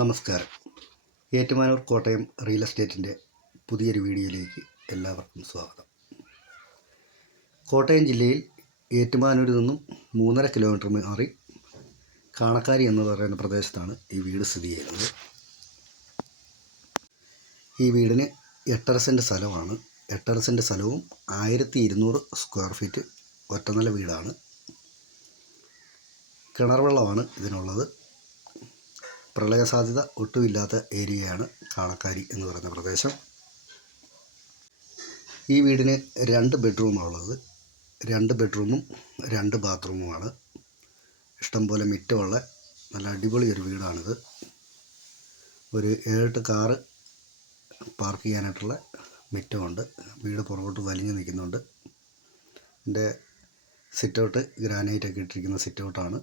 നമസ്കാരം. ഏറ്റുമാനൂർ കോട്ടയം റിയൽ എസ്റ്റേറ്റിന്റെ പുതിയൊരു വീഡിയോയിലേക്ക് എല്ലാവർക്കും സ്വാഗതം. കോട്ടയം ജില്ലയിൽ ഏറ്റുമാനൂരിൽ നിന്നും മൂന്നര കിലോമീറ്റർ മാറി കാണക്കാരി എന്ന് പറയുന്ന പ്രദേശത്താണ് ഈ വീട് സ്ഥിതി ചെയ്യുന്നത്. ഈ വീടിന് എട്ടര സെന്റ് സ്ഥലമാണ്. എട്ടര സെന്റ് സ്ഥലവും ആയിരത്തി ഇരുന്നൂറ് സ്ക്വയർ ഫീറ്റ് ഒറ്റ നില വീടാണ്. കിണർ വെള്ളമാണ് ഇതിനുള്ളത്. പ്രളയ സാധ്യത ഒട്ടുമില്ലാത്ത ഏരിയയാണ് കാണക്കാരി എന്ന് പറയുന്ന പ്രദേശം. ഈ വീടിന് രണ്ട് ബെഡ്റൂമാണുള്ളത്. രണ്ട് ബെഡ്റൂമും രണ്ട് ബാത്റൂമുമാണ്. ഇഷ്ടംപോലെ മിറ്റമുള്ള നല്ല അടിപൊളി ഒരു വീടാണിത്. ഒരു ഏഴെട്ട് കാറ് പാർക്ക് ചെയ്യാനായിട്ടുള്ള മിറ്റമുണ്ട്. വീട് പുറകോട്ട് വലിഞ്ഞു നിൽക്കുന്നുണ്ട്. എന്റെ സിറ്റൗട്ട് ഗ്രാനൈറ്റൊക്കെ ഇട്ടിരിക്കുന്ന സിറ്റൗട്ടാണ്.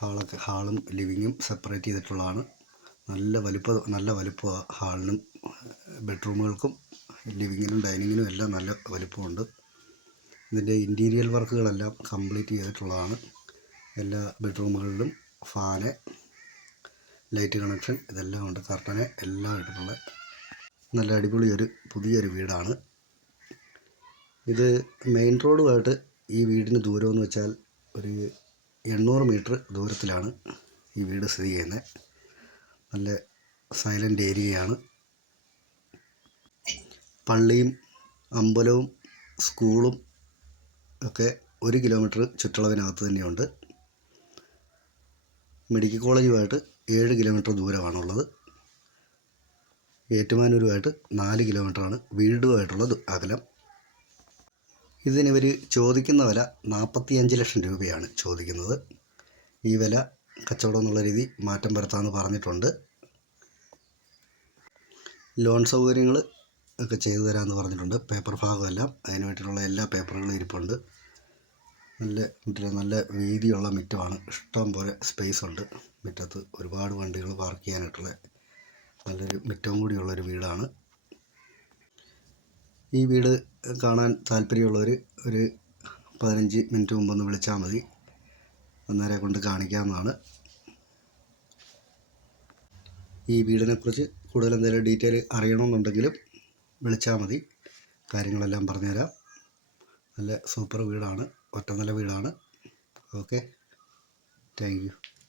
ഹാളൊക്കെ ഹാളും ലിവിങ്ങും സെപ്പറേറ്റ് ചെയ്തിട്ടുള്ളതാണ്. നല്ല വലുപ്പ നല്ല വലിപ്പ ഹാളിനും ബെഡ്റൂമുകൾക്കും ലിവിങ്ങിനും ഡൈനിങ്ങിനും എല്ലാം നല്ല വലുപ്പമുണ്ട്. ഇതിന്റെ ഇന്റീരിയൽ വർക്കുകളെല്ലാം കംപ്ലീറ്റ് ചെയ്തിട്ടുള്ളതാണ്. എല്ലാ ബെഡ്റൂമുകളിലും ഫാന് ലൈറ്റ് കണക്ഷൻ ഇതെല്ലാം ഉണ്ട്. കർട്ടന് എല്ലാം ഇട്ടിട്ടുള്ള നല്ല അടിപൊളി ഒരു പുതിയൊരു വീടാണ്. ഇത് മെയിൻ റോഡുമായിട്ട് ഈ വീടിന് ദൂരമെന്ന് വെച്ചാൽ ഒരു എണ്ണൂറ് മീറ്റർ ദൂരത്തിലാണ് ഈ വീട് സ്ഥിതി ചെയ്യുന്നത്. നല്ല സൈലന്റ് ഏരിയയാണ് പള്ളിയും അമ്പലവും സ്കൂളും ഒക്കെ ഒരു കിലോമീറ്റർ ചുറ്റളവിനകത്ത് തന്നെയുണ്ട്. മെഡിക്കൽ കോളേജുമായിട്ട് ഏഴ് കിലോമീറ്റർ ദൂരമാണുള്ളത്. ഏറ്റുമാനൂരുമായിട്ട് നാല് കിലോമീറ്ററാണ് വീടുമായിട്ടുള്ള ദു- അകലം. ഇതിനിവർ ചോദിക്കുന്ന വില നാൽപ്പത്തിയഞ്ച് ലക്ഷം രൂപയാണ് ചോദിക്കുന്നത്. ഈ വില കച്ചവടം എന്നുള്ള രീതി മാറ്റം വരുത്താമെന്ന് പറഞ്ഞിട്ടുണ്ട്. ലോൺ സൗകര്യങ്ങൾ ഒക്കെ ചെയ്തു തരാമെന്ന് പറഞ്ഞിട്ടുണ്ട്. പേപ്പർ ഭാഗമെല്ലാം. അതിന് വേണ്ടിയിട്ടുള്ള എല്ലാ പേപ്പറുകളും ഇരിപ്പുണ്ട്. നല്ല മറ്റേ നല്ല വീതിയുള്ള മുറ്റമാണ്. ഇഷ്ടം പോലെ സ്പേസ് ഉണ്ട്. മുറ്റത്ത് ഒരുപാട് വണ്ടികൾ പാർക്ക് ചെയ്യാനായിട്ടുള്ള നല്ലൊരു മുറ്റവും കൂടിയുള്ളൊരു വീടാണ്. ഈ വീട് കാണാൻ താല്പര്യമുള്ളവർ ഒരു പതിനഞ്ച് മിനിറ്റ് മുമ്പൊന്ന് വിളിച്ചാൽ മതി. അന്നേരെ കൊണ്ട് കാണിക്കാവുന്നതാണ്. ഈ വീടിനെക്കുറിച്ച് കൂടുതൽ എന്തെങ്കിലും ഡീറ്റെയിൽ അറിയണമെന്നുണ്ടെങ്കിലും വിളിച്ചാൽ മതി. കാര്യങ്ങളെല്ലാം പറഞ്ഞുതരാം. നല്ല സൂപ്പർ വീടാണ്. ഒറ്റ നില വീടാണ്. ഓക്കെ. Thank you.